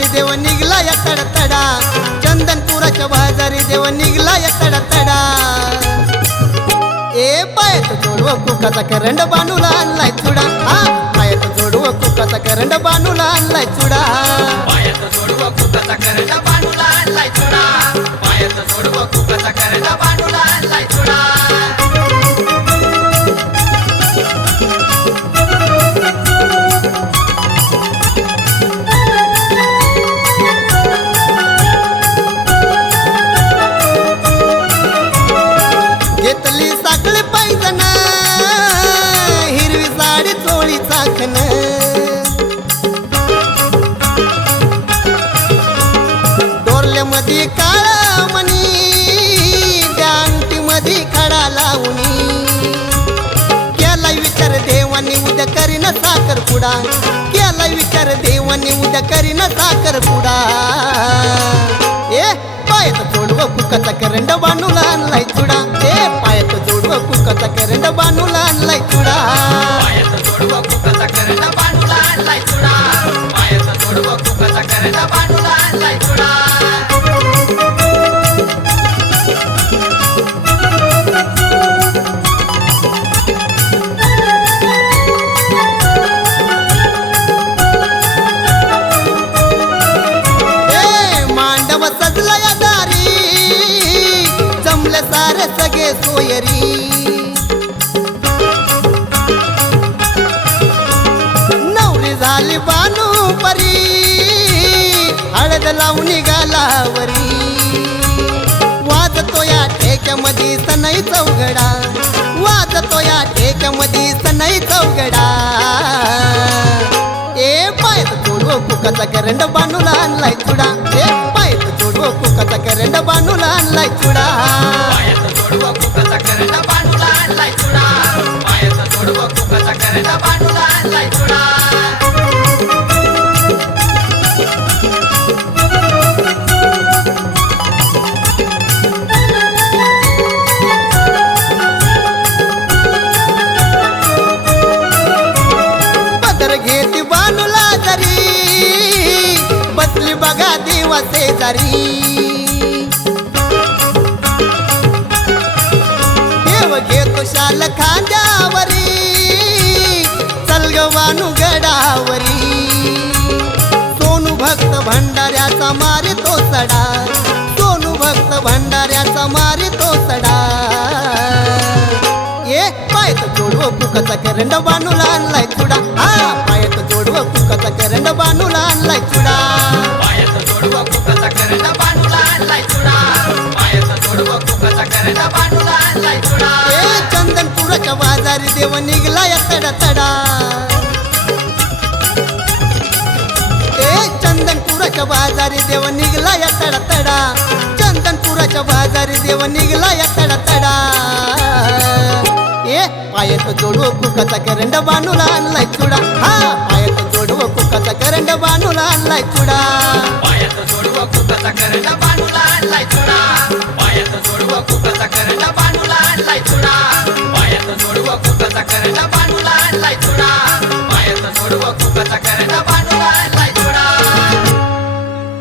बाजारी देव निघला या तडतडा, चंदनपुराच्या बाजारी देव निघला या तडतडा. ए पायात जोडव कुकाचा करंड बांधूला आणलाय चुडा, हा पायात जोडव कुकाचा करंड बांधूला आणलाय चुडा. पायात जोडव कुकाचा करंड बांधूला आणलाय चुडा, पायात जोडव कुकाचा करंड बांधूला आणलाय चुडा. घेतली साखळी पैजण, हिरवी साडी चोळी चाखण, डोरल्या मध्ये काळा मणी, त्या अंगठी मध्ये खडा लावणी. केला विचार देवानी उद्या करीन साखरपुडा, केला विचार देवानी उद्या करीन साखरपुडा. ए पायात जोडव कुकाचा करंड बांधूला आणलाय चुडा, ए पायात जोडव कुकाचा करंड बांधूला आणलाय चुडा. पायात जोडव कुकाचा करंड बांधूला आणलाय चुडा, पायात जोडव कुकाचा करंड बांधूला आणलाय चुडा. मांडव सजला या दारी, जमले सारे सगळे सोयरी. नवरी झाली बानू परी, हळद लावून गालावरी. वाजतो या ठेक्यामध्ये सनई चौघडा, वाजतो या ठेक्यामध्ये सनई चौघडा. ए पायात जोडव कुकाचा करंड बांधूला आणलाय चुडा, ए पायात जोडव कुकाचा करंड बांधूला आणलाय चुडा. पायात जोडव कुकाचा करंड बांधूला आणलाय चुडा, पायात जोडव कुकाचा करंड बांधूला आणलाय चुडा. पदर घेती बानूला जरी, बसली बघा देवा शेजारी. देव घेतो शाल खांद्यावरी, चलगवानू गडावरी. सोनू भक्त भंडाऱ्याचा मारितो सडा, सोनू भक्त भंडाऱ्याचा मारितो सडा. ए पायात जोडव कुकाचा करंड बांधूला आणलाय चुडा, हा पायात जोडव कुकाचा करंड बांधूला आणलाय चुडा. पायात जोडव कुकाचा करंड बांधूला आणलाय चुडा, पायात जोडव कुकाचा करंड बांधूला आणलाय चुडा. ए चंदनपुराच्या बाजारी देव निघला या तडतडा, ए चंदनपुराच्या बाजारी देव निघला या तडतडा, चंदनपुराच्या बाजारी देव निघला या तडतडा. ए पायात जोडव कुकाचा करंड बांधूला आणलाय चुडा, हा पायात जोडव कुकाचा करंड बांधूला आणलाय चुडा. पायात जोडव कुकाचा करंड बांधूला आणलाय चुडा, पायात जोडव कुकाचा करंड बांधूला आणलाय चुडा, पायात जोडव कुकाचा करंड